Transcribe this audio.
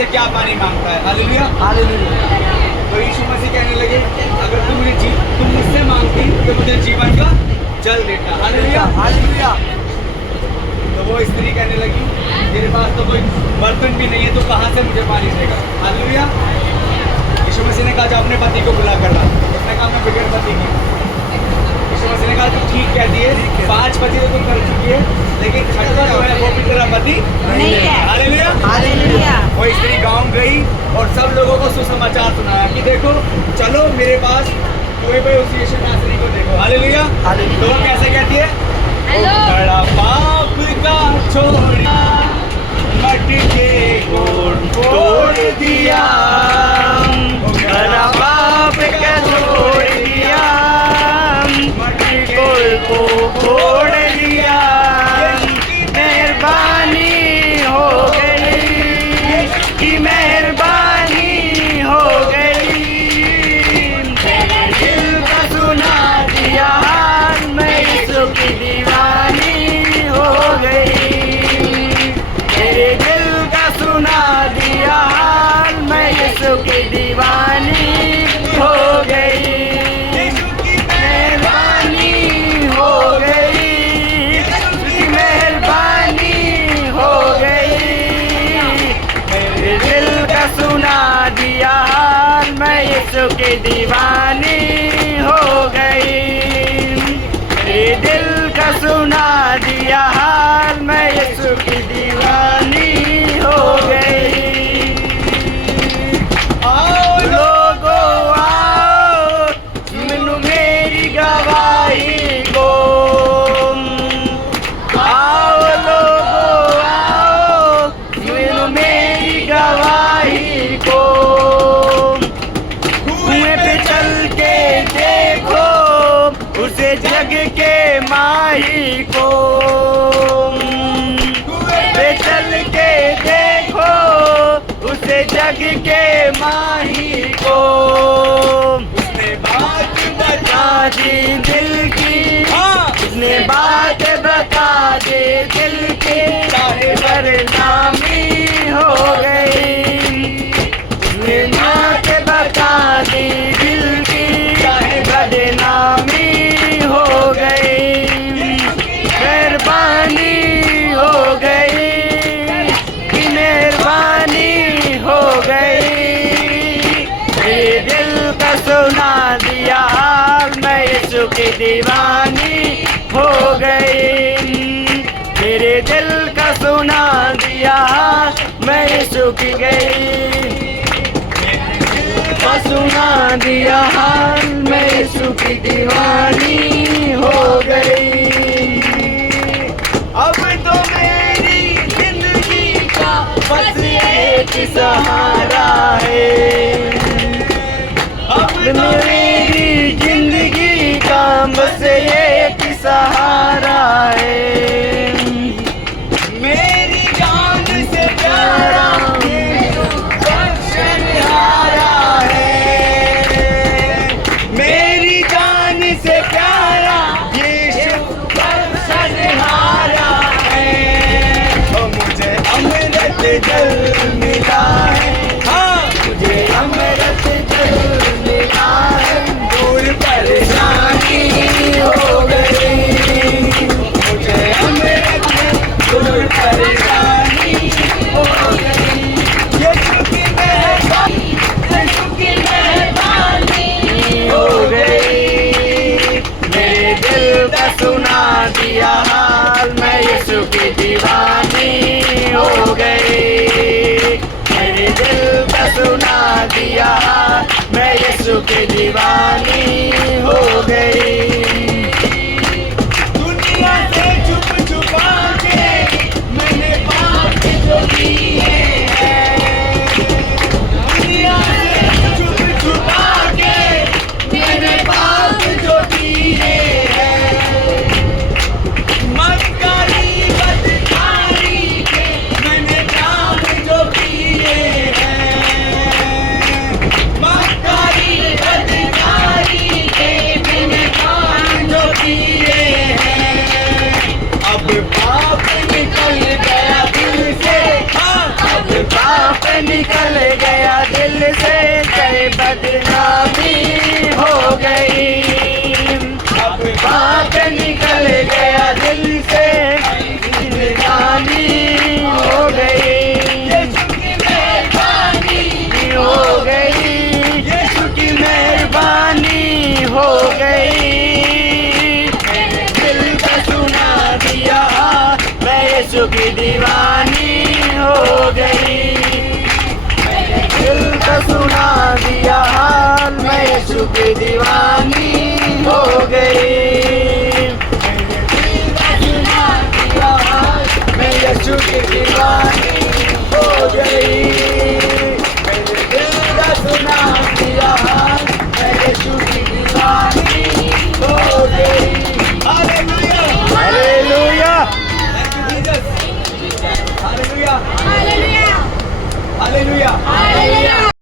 से क्या पानी मांगता है। हालेलुया। हालेलुया। तो यीशु मसीह कहने लगे अगर तुम मुझसे मांगती तो मुझे जीवन का जल देता। हालेलुया। हालेलुया। तो वो स्त्री कहने लगी मेरे पास तो कोई बर्तन भी नहीं है, तो कहाँ से मुझे पानी देगा। हालेलुया। यीशु मसीह ने कहा जो अपने पति को बुला कर ला। उसने कहा मैं बगैर पति की। यीशु मसीह ने कहा तू ठीक कहती है, 5 पति तो तुम कर चुकी है, लेकिन छठा जो है वो भी तेरा पति नहीं है। हालेलुया। हालेलुया। वो स्त्री गाँव गई और सब लोगों को सुसमाचार सुनाया कि देखो चलो मेरे पास कोई भी उस यीशु नासरी को देखो। हालेलुया। हालेलुया। तो कैसे कहती है ओ बड़ा पाप का छोड़ा मटके को तोड़ दिया, बड़ा पाप का छोड़ दिया, मटके को तोड़ दिया। मेहरबानी हो गई कि मेहरबानी हो गई। मेरे दिल का सुना दिया हाल, मैं यीशु की दीवानी हो गई। मेरे दिल का सुना दिया हाल, मैं यीशु की दीवानी हो गई। मेहरबानी हो गई, उसकी मेहरबानी हो गई। मेरे दिल का सुना दिया हाल, मैं यीशु की दीवानी हो गई। मेरे दिल का सुना दिया हाल, मैं यीशु की दीवानी हो गई। आओ लोगो आओ, सुनो मेरी गवाही को। आओ लोगो आओ, सुनो मेरी गवाही को। कुएं पे चल के देखो उसे जग के माही को। कुएं पे चल के देखो उसे जग के माही को। उसने बात बता दी दिल की, उसने बात बता दी दिल की, चाहे बदनामी हो गई। उसने बात बता दी दिल की, चाहे बदनामी हो गई। मेहरबानी हो गई कि मेहरबानी हो गई। मेरे दिल का सुना दिया हाल, मैं यीशु की दीवानी हो गई। मेरे दिल का सुना दिया हाल, मैं यीशु की गई। सुना दिया हाल, मैं यीशु की दीवानी हो गई। अब तो मेरी जिंदगी का बस एक सहारा है। अब तो मेरी जिंदगी का बस एक सहारा है। मेरी जान से प्यारा बख्शनहारा है। मेरी जान से प्यारा यीशु बख्शनहारा है। ओ मुझे अमृत जल मिला है, हाँ मुझे अमृत जल मिला है। दूर परेशानी हो गई, मुझे अमृत दूर परेशानी हो गई। यीशु की मेहरबानी, यीशु की मेहरबानी हो गई। मेरे दिल का सुना दिया हाल, मैं यीशु की दीवानी हो गई। मेरे दिल का सुना दिया हाल, मैं यीशु की दीवानी हो गई। दुनिया से छुप छुपा के मैंने बात जो की है। दुनिया से छुप छुपा के मैंने बात जो की है। मक्कारी बदकारी के मैंने काम जो किए हैं। मक्कारी बदकारी के मैंने काम यीशु की दीवानी हो गई। मैंने दिल का सुना दिया हाल, मैं यीशु की दीवानी हो गई।